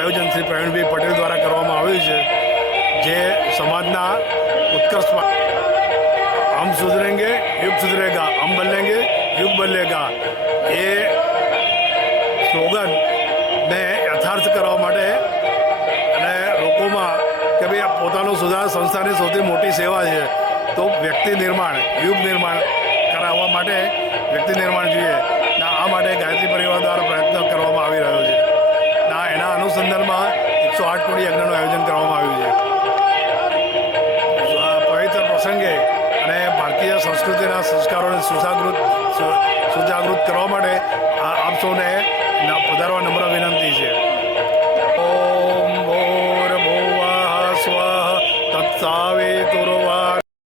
આયોજન શ્રી પ્રવીણભાઈ પટેલ દ્વારા કરવામાં આવ્યું છે, જે સમાજના ઉત્કર્ષ હમ સુધરેંગે યુગ સુધરેગા, હમ બદલેંગે યુગ બદલેગા એ સ્લોગનને યથાર્થ કરવા માટે અને લોકોમાં કે ભાઈ પોતાનું સુધાર સંસ્થાની સૌથી મોટી સેવા છે, તો વ્યક્તિ નિર્માણ, યુગ નિર્માણ કરાવવા માટે વ્યક્તિ નિર્માણ જોઈએ. આ માટે ગાયત્રી પરિવાર દ્વારા પ્રયત્ન કરવામાં આવી રહ્યો છે. એના અનુસંધાનમાં 108 કોટી યજ્ઞનું આયોજન કરવામાં આવ્યું છે. પવિત્ર પ્રસંગે અને ભારતીય સંસ્કૃતિના સંસ્કારોને સુજાગૃત કરવા માટે આપ સૌને પધારવા નમ્ર વિનંતી છે. ઓમ ભૂર્ભુવઃ સ્વઃ તત્સવિતુર્વરેણ્યં